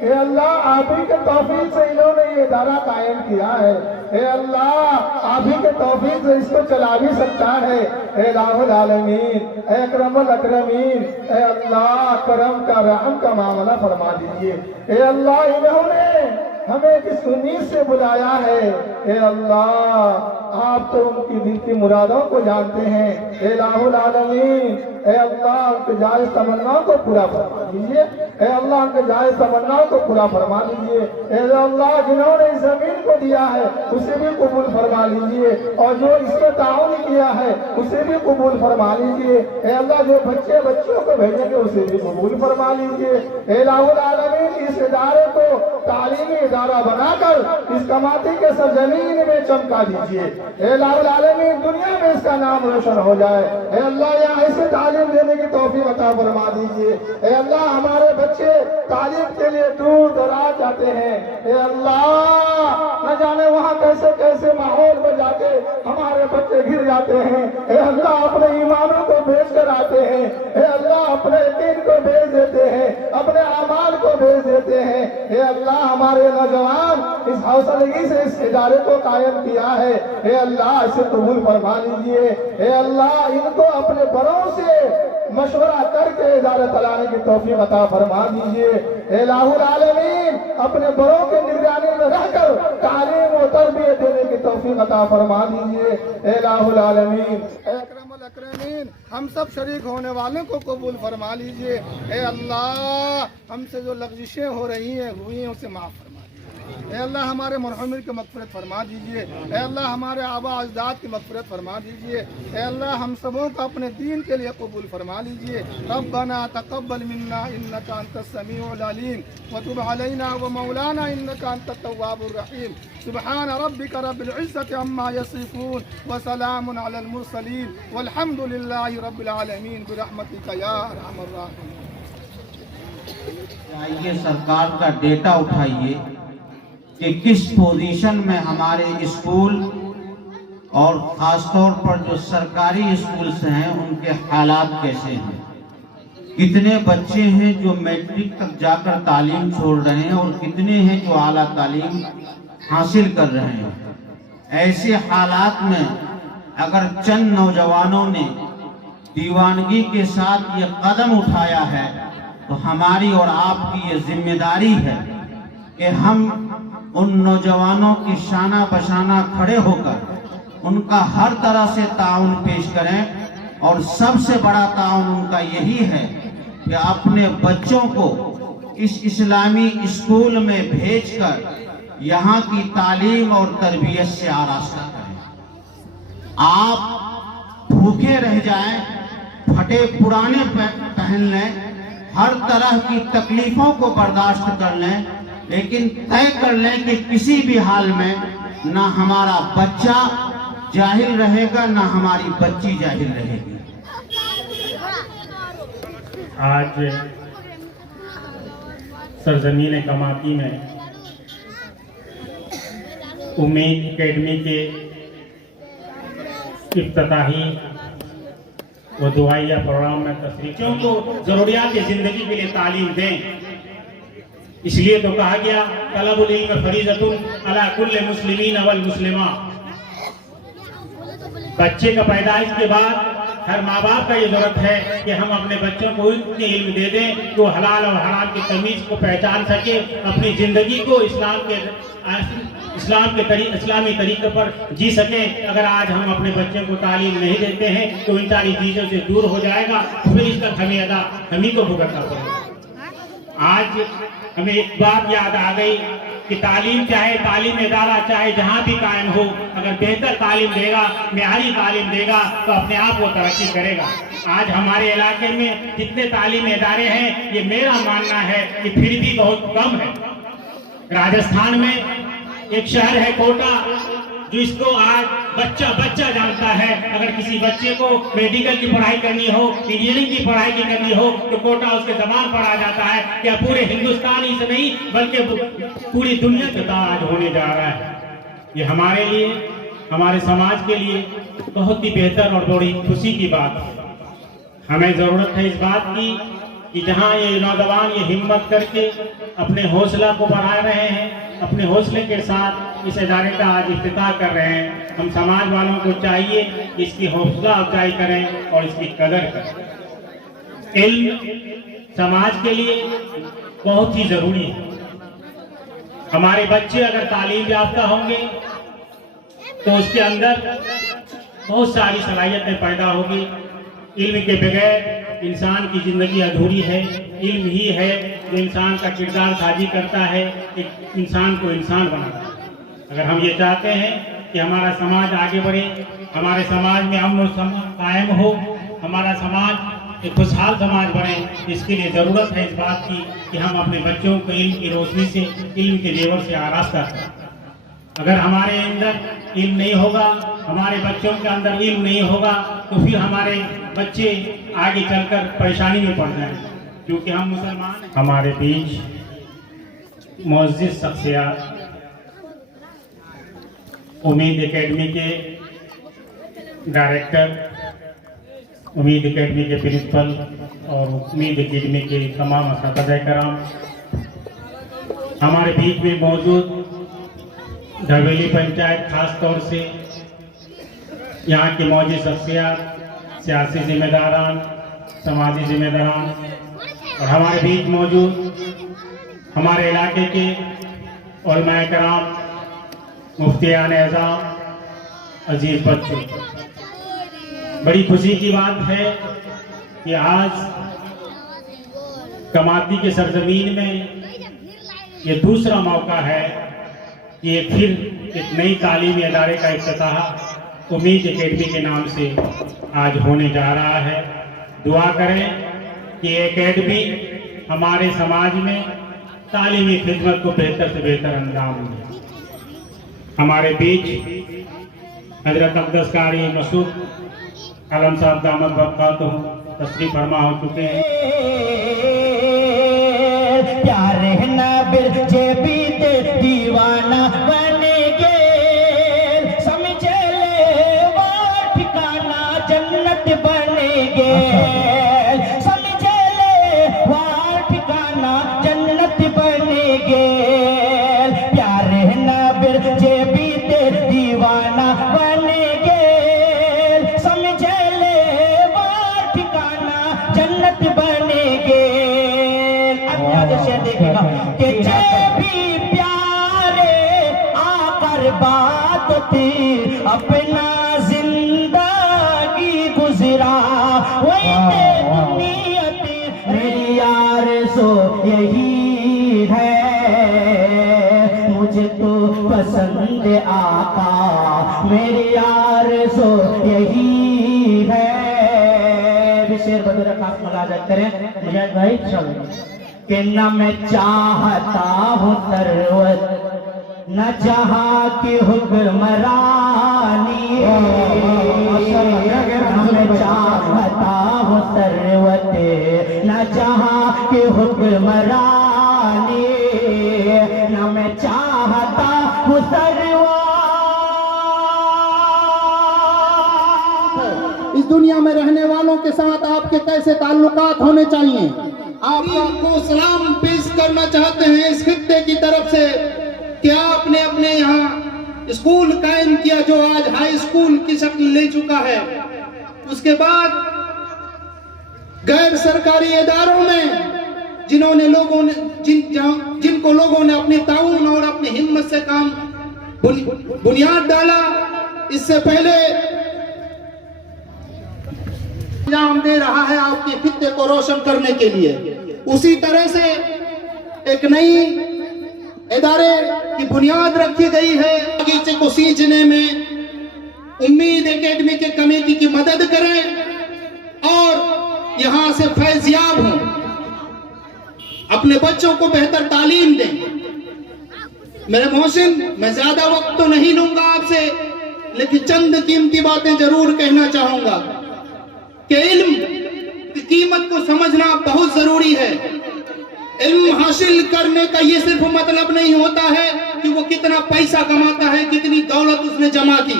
اے اللہ آپ ہی کے توفیق سے انہوں نے یہ ادارہ قائم کیا ہے، اے اللہ آپ ہی کے توفیق سے اس کو چلا بھی سکتا ہے، اے الہ العالمین، اے اکرم الاکرمین، اے اللہ کرم کا رحم کا معاملہ فرما دیجئے۔ اے اللہ انہوں نے ہمیں کس امید سے بلایا ہے، اے اللہ آپ تو ان کی دل کی مرادوں کو جانتے ہیں، اے الہ العالمین، اے اللہ ان کے جائز تمناؤں کو پورا فرما دیجئے، اے اللہ ان کے جائز تمناؤں کو پورا فرما دیجئے، اے اللہ جنہوں نے اس زمین کو دیا ہے اسے بھی قبول فرما لیجئے، اور جو اس میں تعاون کیا ہے اسے بھی قبول فرما لیجئے، اے اللہ جو بچوں کو بھیجیں گے اسے بھی قبول فرما لیجئے، اے الہ العالمین اس ادارے کو تعلیمی ادارہ بنا کر اس کماتی کے سرزمین میں چمکا دیجئے، اے الہ العالمین دنیا میں اس کا نام روشن ہو جائے، اے اللہ یہاں ایسے تعلیم دینے کی توفیق عطا فرما دیجئے، اے اللہ ہمارے بچے تعلیم کے لیے دور دراز جاتے ہیں، اے اللہ نہ جانے وہاں کیسے کیسے ماحول میں جا کے ہمارے بچے گر جاتے ہیں، اے اللہ اپنے ایمانوں کو بیچ کر آتے ہیں، اے اللہ اپنے یقین کو بیچ دیتے ہیں، اپنے اعمال کو بیچ دیتے ہیں، اے اللہ ہمارے نوجوان اس حوصلگی سے اس ادارے کو قائم کیا ہے، اے اللہ اسے قبول فرما لیجئے، اے اللہ ان کو اپنے بڑوں سے مشورہ کر کے ادارہ چلانے کی توفیق عطا فرما دیجئے، اے الہ العالمین اپنے بڑوں کے نگرانی میں رہ کر تعلیم و تربیت دینے کی توفیق عطا فرما دیجئے، اے الہ العالمین، اے اکرم الاکرمین ہم سب شریک ہونے والوں کو قبول فرما لیجئے، اے اللہ ہم سے جو لغزشیں ہو رہی ہیں ہوئی ہیں اسے معاف فرما دیجئے، اے اللہ ہمارے مرحومین کی مغفرت فرما دیجئے، اے اللہ ہمارے آباء اجداد کی مغفرت فرما دیجئے، اے اللہ ہم سبوں کو اپنے دین کے لیے قبول فرما لیجئے، ربنا تقبل منا انک انت السمیع العلیم وتب علینا ومولانا انک انت التواب الرحیم، سبحان ربک رب العزت عما یصفون وسلام علی المرسلین والحمد للہ رب العالمین برحمتک یا ارحم الراحمین۔ آئیے سرکار کا ڈیٹا اٹھائیے کہ کس پوزیشن میں ہمارے اسکول اور خاص طور پر جو سرکاری اسکولز ہیں ان کے حالات کیسے ہیں، کتنے بچے ہیں جو میٹرک تک جا کر تعلیم چھوڑ رہے ہیں اور کتنے ہیں جو اعلیٰ تعلیم حاصل کر رہے ہیں۔ ایسے حالات میں اگر چند نوجوانوں نے دیوانگی کے ساتھ یہ قدم اٹھایا ہے تو ہماری اور آپ کی یہ ذمہ داری ہے کہ ہم ان نوجوانوں کی شانہ بشانہ کھڑے ہو کر ان کا ہر طرح سے تعاون پیش کریں، اور سب سے بڑا تعاون ان کا یہی ہے کہ اپنے بچوں کو اس اسلامی اسکول میں بھیج کر یہاں کی تعلیم اور تربیت سے آراستہ کریں۔ آپ بھوکے رہ جائیں، پھٹے پرانے پہن لیں، ہر طرح کی تکلیفوں کو برداشت کر لیں، لیکن طے کر لیں کہ کسی بھی حال میں نہ ہمارا بچہ جاہل رہے گا نہ ہماری بچی جاہل رہے گی۔ آج سرزمین کماتی میں امید اکیڈمی کے افتتاحی و دعائیہ پروگرام میں تشریفوں کو ضروریات زندگی کے لیے تعلیم دیں، اس لیے تو کہا گیا طلب العلم فریضۃ علی کل مسلمین والمسلمہ۔ بچے کا پیدائش کے بعد ہر ماں باپ کا یہ ضرورت ہے کہ ہم اپنے بچوں کو اتنی علم دے دیں کہ وہ حلال اور حرام کی تمیز کو پہچان سکے، اپنی زندگی کو اسلامی طریقے پر جی سکیں۔ اگر آج ہم اپنے بچوں کو تعلیم نہیں دیتے ہیں تو ان ساری چیزوں سے دور ہو جائے گا، پھر اس کا خمیازہ ہمیں کو بھگتنا پڑے گا۔ آج ہمیں ایک بات یاد آ گئی کہ تعلیم چاہے تعلیم ادارہ چاہے جہاں بھی قائم ہو، اگر بہتر تعلیم دے گا، معیاری تعلیم دے گا تو اپنے آپ وہ ترقی کرے گا۔ آج ہمارے علاقے میں جتنے تعلیمی ادارے ہیں یہ میرا ماننا ہے کہ پھر بھی بہت کم ہے۔ راجستھان میں ایک شہر ہے کوٹا، جو اس کو آج بچہ جانتا ہے۔ اگر کسی بچے کو میڈیکل کی پڑھائی کرنی ہو، انجینئرنگ کی پڑھائی کرنی ہو تو کوٹا اس کے زبان پڑھا جاتا ہے۔ کیا پورے ہندوستان ہی سے نہیں بلکہ پوری دنیا کے آج ہونے جا رہا ہے۔ یہ ہمارے لیے، ہمارے سماج کے لیے بہت ہی بہتر اور بڑی خوشی کی بات ہے۔ ہمیں ضرورت ہے اس بات کی کہ جہاں یہ نوجوان یہ ہمت کر کے اپنے حوصلہ کو بڑھا رہے ہیں، اپنے حوصلے کے ساتھ اس ادارے کا آج افتتاح کر رہے ہیں، ہم سماج والوں کو چاہیے کہ اس کی حوصلہ افزائی کریں اور اس کی قدر کریں۔ علم سماج کے لیے بہت ہی ضروری ہے۔ ہمارے بچے اگر تعلیم یافتہ ہوں گے تو اس کے اندر بہت ساری صلاحیتیں پیدا ہوگی۔ علم کے بغیر انسان کی زندگی ادھوری ہے۔ علم ہی ہے جو انسان کا کردار سازی کرتا ہے، ایک انسان کو انسان بناتا ہے۔ اگر ہم یہ چاہتے ہیں کہ ہمارا سماج آگے بڑھے، ہمارے سماج میں امن و قائم ہو، ہمارا سماج ایک خوشحال سماج بنے، اس کے لیے ضرورت ہے اس بات کی کہ ہم اپنے بچوں کو علم کی روشنی سے، علم کے زیور سے آراستہ کریں۔ اگر ہمارے اندر علم نہیں ہوگا، ہمارے بچوں کے اندر علم نہیں ہوگا تو پھر ہمارے بچے آگے چل کر پریشانی میں پڑ جائیں گے، کیونکہ ہم مسلمان ہیں۔ ہمارے بیچ معزز شخصیات امید اکیڈمی کے ڈائریکٹر، امید اکیڈمی کے پرنسپل اور امید اکیڈمی کے تمام اساتذہ کرام، ہمارے بیچ میں موجود دھویلی پنچایت، خاص طور سے یہاں کی موجود شخصیات، سیاسی ذمہ داران، سماجی ذمہ داران، اور ہمارے بیچ موجود ہمارے علاقے کے علماء کرام، مفتیان اعظام، عزیز بچوں، بڑی خوشی کی بات ہے کہ آج کماتی کے سرزمین میں یہ دوسرا موقع ہے کہ یہ پھر ایک نئی تعلیمی ادارے کا افتتاح امید اکیڈمی کے نام سے آج ہونے جا رہا ہے۔ دعا کریں کہ یہ اکیڈمی ہمارے سماج میں تعلیمی خدمت کو بہتر سے بہتر انجام دے۔ ہمارے بیچ حضرت اقدس قاری مسعود عالم صاحب دامت برکاتہ تشریف فرما ہو چکے ہیں۔ پیارے نبی جے بیتے دیوانہ بنے گے، سمجھے لے وہ ٹھکانہ جنت بنے گے، سمجھے لے وہ ٹھکانہ جنت بنے گے۔ پیارے نبی جے بیتے دیوانہ بنے گے، سمجھے لے وہ ٹھکانہ جنت بنے گے۔ دیکھے گا کہ جے بھی پیارے آقا بات تھی، اپنا زندگی گزرا وہی دنیا تھی۔ میری آرزو یہی ہے، مجھے تو پسند آقا، میری آرزو یہی ہے۔ بھی شیر بدر خاص ملاحظہ کریں مجھے بھائی چلو کہ نہ میں چاہتا ہوں ثروت نہ جہاں کی حکمرانی، نہ میں چاہتا ہوں ثروت نہ جہاں کی حکمرانی، نہ میں چاہتا ہوں ثروت۔ اس دنیا میں رہنے والوں کے ساتھ آپ کے کیسے تعلقات ہونے چاہیے؟ آپ کو سلام پیش کرنا چاہتے ہیں اس خطے کی طرف سے کہ آپ نے اپنے یہاں اسکول قائم کیا جو آج ہائی اسکول کی شکل لے چکا ہے۔ اس کے بعد غیر سرکاری اداروں میں جن کو لوگوں نے اپنی تعاون اور اپنی ہمت سے کام بنیاد ڈالا، اس سے پہلے انجام دے رہا ہے آپ کے خطے کو روشن کرنے کے لیے۔ اسی طرح سے ایک نئی ادارے کی بنیاد رکھی گئی ہے۔ باغیچے کو سینچنے میں امید اکیڈمی کے کمیٹی کی مدد کریں اور یہاں سے فیض یاب ہوں، اپنے بچوں کو بہتر تعلیم دیں۔ میرے محسن، میں زیادہ وقت تو نہیں لوں گا آپ سے، لیکن چند قیمتی باتیں ضرور کہنا چاہوں گا کہ علم کی قیمت کو سمجھنا بہت ضروری ہے۔ علم حاصل کرنے کا یہ صرف مطلب نہیں ہوتا ہے کہ وہ کتنا پیسہ کماتا ہے، کتنی دولت اس نے جمع کی۔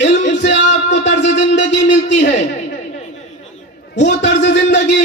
علم سے آپ کو طرز زندگی ملتی ہے، وہ طرز زندگی